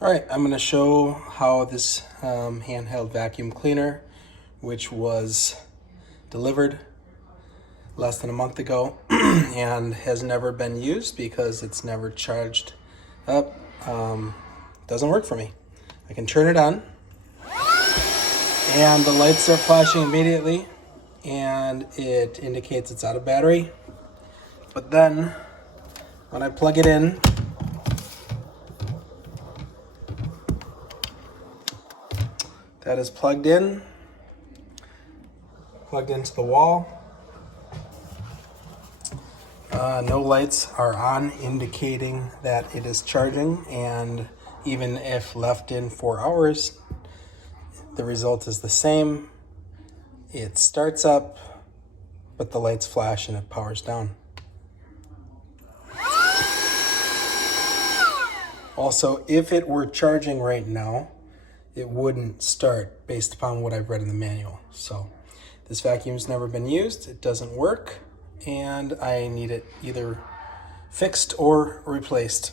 All right, I'm going to show how this handheld vacuum cleaner, which was delivered less than a month ago and has never been used because it's never charged up, doesn't work for me. I can turn it on and the lights are flashing immediately and it indicates it's out of battery. But then when I plug it in, that is plugged into the wall. No lights are on, indicating that it is charging, and even if left in 4 hours, the result is the same. It starts up, but the lights flash and it powers down. Also, if it were charging right now, it wouldn't start based upon what I've read in the manual. So this vacuum's never been used, it doesn't work, and I need it either fixed or replaced.